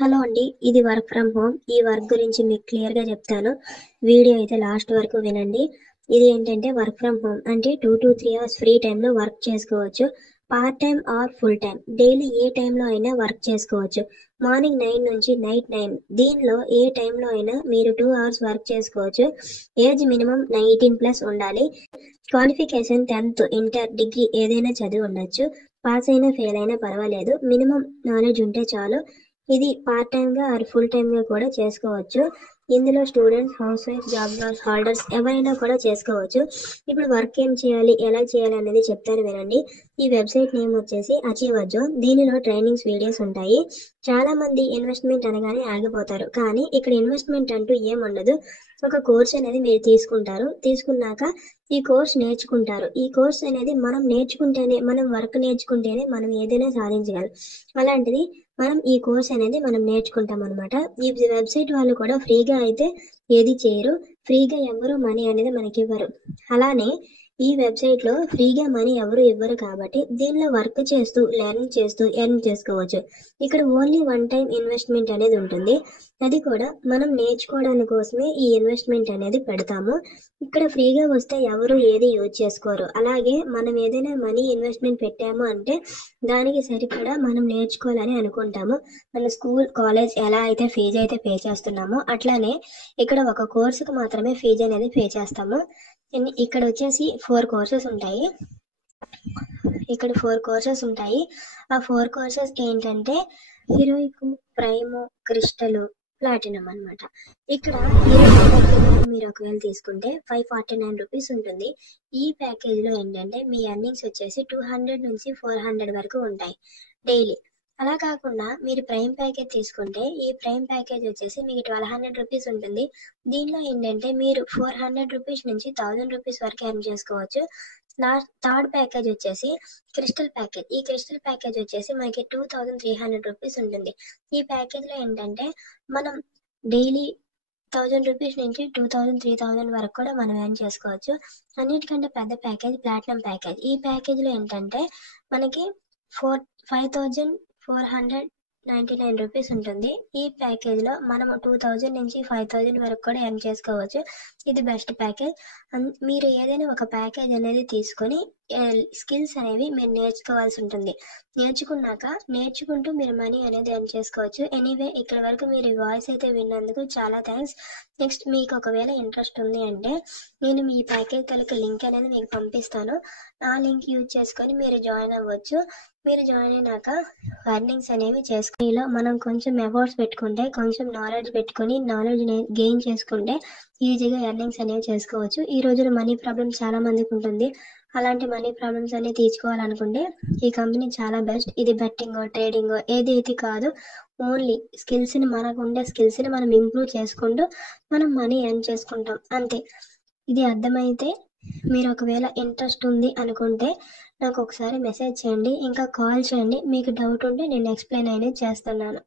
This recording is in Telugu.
హలో అండి. ఇది వర్క్ ఫ్రమ్ హోమ్. ఈ వర్క్ గురించి మీకు క్లియర్‌గా చెప్తాను. వీడియో అయితే లాస్ట్ వరకు వినండి. ఇది ఏంటంటే వర్క్ ఫ్రమ్ హోమ్ అంటే 2-3 అవర్స్ ఫ్రీ టైమ్‌లో వర్క్ చేసుకోవచ్చు. Part time or full time. Daily ఏ టైంలో అయినా వర్క్ చేసుకోవచ్చు. మార్నింగ్ 9 నుంచి నైట్ 9. దీనిలో ఏ టైంలో అయినా మీరు 2 అవర్స్ వర్క్ చేసుకోవచ్చు. ఏజ్ మినిమం 18+ ఉండాలి. క్వాలిఫికేషన్ 10th, ఇంటర్, డిగ్రీ ఏదైనా చదివి ఉండొచ్చు. పాస్ అయినా ఫెయిల్ అయినా పర్వాలేదు. మినిమం నాలెడ్జ్ ఉంటే చాలు. ఇది పార్ట్ టైమ్‌గా ఆర్ ఫుల్ టైమ్‌గా కూడా చేసుకోవచ్చు. ఇందులో students, house wife, job holders ఎవరైనా కూడా చేసుకోవచ్చు. ఇప్పుడు వర్క్ ఏం చేయాలి, ఎలా చేయాలి అనేది చెప్తాను వినండి. ఈ వెబ్సైట్ నేమ్ వచ్చేసి అచీవర్ జోన్. దీనిలో ట్రైనింగ్స్ వీడియోస్ ఉంటాయి. చాలా మంది ఇన్వెస్ట్మెంట్ అనగానే ఆగిపోతారు. కానీ ఇక్కడ ఇన్వెస్ట్మెంట్ అంటూ ఏం ఉండదు. ఒక కోర్స్ అనేది మీరు తీసుకుంటారు. తీసుకున్నాక ఈ కోర్స్ నేర్చుకుంటారు. ఈ కోర్స్ అనేది మనం నేర్చుకుంటేనే, మనం వర్క్ నేర్చుకుంటేనే మనం ఏదైనా సాధించగలం. అలాంటిది మనం ఈ కోర్స్ అనేది మనం నేర్చుకుంటాం అనమాట. ఈ వెబ్సైట్ వాళ్ళు కూడా ఫ్రీగా అయితే ఏది చేయరు. ఫ్రీగా ఎవరు మనీ అనేది మనకి ఇవ్వరు. అలానే ఈ వెబ్సైట్లో ఫ్రీగా మనీ ఎవరు ఇవ్వరు కాబట్టి దీనిలో వర్క్ చేస్తూ, లెర్న్ చేస్తూ ఎర్న్ చేసుకోవచ్చు. ఇక్కడ ఓన్లీ వన్ టైం ఇన్వెస్ట్మెంట్ అనేది ఉంటుంది. అది కూడా మనం నేర్చుకోవడానికి కోసమే ఈ ఇన్వెస్ట్మెంట్ అనేది పెడతాము. ఇక్కడ ఫ్రీగా వస్తే ఎవరు ఏది యూజ్ చేసుకోరు. అలాగే మనం ఏదైనా మనీ ఇన్వెస్ట్మెంట్ పెట్టాము అంటే దానికి సరిపడా మనం నేర్చుకోవాలని అనుకుంటాము. మన స్కూల్, కాలేజ్ ఎలా అయితే ఫీజు అయితే పే చేస్తున్నామో అట్లానే ఇక్కడ ఒక కోర్సుకు మాత్రమే ఫీజు అనేది పే చేస్తాము. ఇక్కడ వచ్చేసి 4 కోర్సెస్ ఉంటాయి. ఇక్కడ 4 కోర్సెస్ ఉంటాయి. ఆ 4 కోర్సెస్ ఏంటంటే హీరోయిక్, ప్రైమ్, క్రిస్టల్, ప్లాటినం అనమాట. ఇక్కడ హీరోయిక్ ప్యాకేజ్ మీరు ఒకవేళ తీసుకుంటే 549 రూపీస్ ఉంటుంది. ఈ ప్యాకేజ్లో ఏంటంటే మీ ఎర్నింగ్స్ వచ్చేసి 200 నుంచి 400 వరకు ఉంటాయి డైలీ. అలా కాకుండా మీరు ప్రైమ్ ప్యాకేజ్ తీసుకుంటే ఈ ప్రైమ్ ప్యాకేజ్ వచ్చేసి మీకు 1200 రూపీస్ ఉంటుంది. దీనిలో ఏంటంటే మీరు 400 రూపీస్ నుంచి 1000 రూపీస్ వరకు ఎర్న్ చేసుకోవచ్చు. థర్డ్ ప్యాకేజ్ వచ్చేసి క్రిస్టల్ ప్యాకేజ్. ఈ క్రిస్టల్ ప్యాకేజ్ వచ్చేసి మనకి 2300 రూపీస్ ఉంటుంది. ఈ ప్యాకేజ్లో ఏంటంటే మనం డైలీ 1000 రూపీస్ నుంచి 2000, 3000 వరకు కూడా మనం ఎర్న్ చేసుకోవచ్చు. అన్నిటికంటే పెద్ద ప్యాకేజ్ ప్లాటినం ప్యాకేజ్. ఈ ప్యాకేజ్లో ఏంటంటే మనకి 5499 రూపీస్ ఉంటుంది. ఈ ప్యాకేజ్లో మనము 2000 నుంచి 5000 వరకు కూడా ఎర్న్ చేసుకోవచ్చు. ఇది బెస్ట్ ప్యాకేజ్. మీరు ఏదైనా ఒక ప్యాకేజ్ అనేది తీసుకొని స్కిల్స్ అనేవి మీరు నేర్చుకోవాల్సి ఉంటుంది. నేర్చుకుంటూ మీరు మనీ అనేది ఎర్న్ చేసుకోవచ్చు. ఎనీవే ఇక్కడ వరకు మీరు ఈ వాయిస్ అయితే విన్నందుకు చాలా థ్యాంక్స్. నెక్స్ట్ మీకు ఒకవేళ ఇంట్రెస్ట్ ఉంది అంటే నేను మీ ప్యాకేజ్ తాలూకు లింక్ అనేది మీకు పంపిస్తాను. ఆ లింక్ యూజ్ చేసుకొని మీరు జాయిన్ అవ్వచ్చు. మీరు జాయిన్ అయినాక ఎర్నింగ్స్ అనేవి చేసుకునేలో మనం కొంచెం ఎఫర్ట్స్ పెట్టుకుంటే, కొంచెం నాలెడ్జ్ పెట్టుకొని నాలెడ్జ్ గెయిన్ చేసుకుంటే ఈజీగా ఎర్నింగ్స్ అనేవి చేసుకోవచ్చు. ఈ రోజున మనీ ప్రాబ్లం చాలా మందికి ఉంటుంది. అలాంటి మనీ ప్రాబ్లమ్స్ అన్ని తీర్చుకోవాలనుకుంటే ఈ కంపెనీ చాలా బెస్ట్. ఇది బెట్టింగ్, ట్రేడింగ్ ఏది కాదు. ఓన్లీ స్కిల్స్ని, మనకు ఉండే స్కిల్స్ని మనం ఇంప్రూవ్ చేసుకుంటూ మనం మనీ ఎర్న్ చేసుకుంటాం అంతే. ఇది అర్థమైతే మీరు ఒకవేళ ఇంట్రెస్ట్ ఉంది అనుకుంటే నాకు ఒకసారి మెసేజ్ చేయండి, ఇంకా కాల్ చేయండి. మీకు డౌట్ ఉంటే నేను ఎక్స్ప్లెయిన్ అనేది చేస్తున్నాను.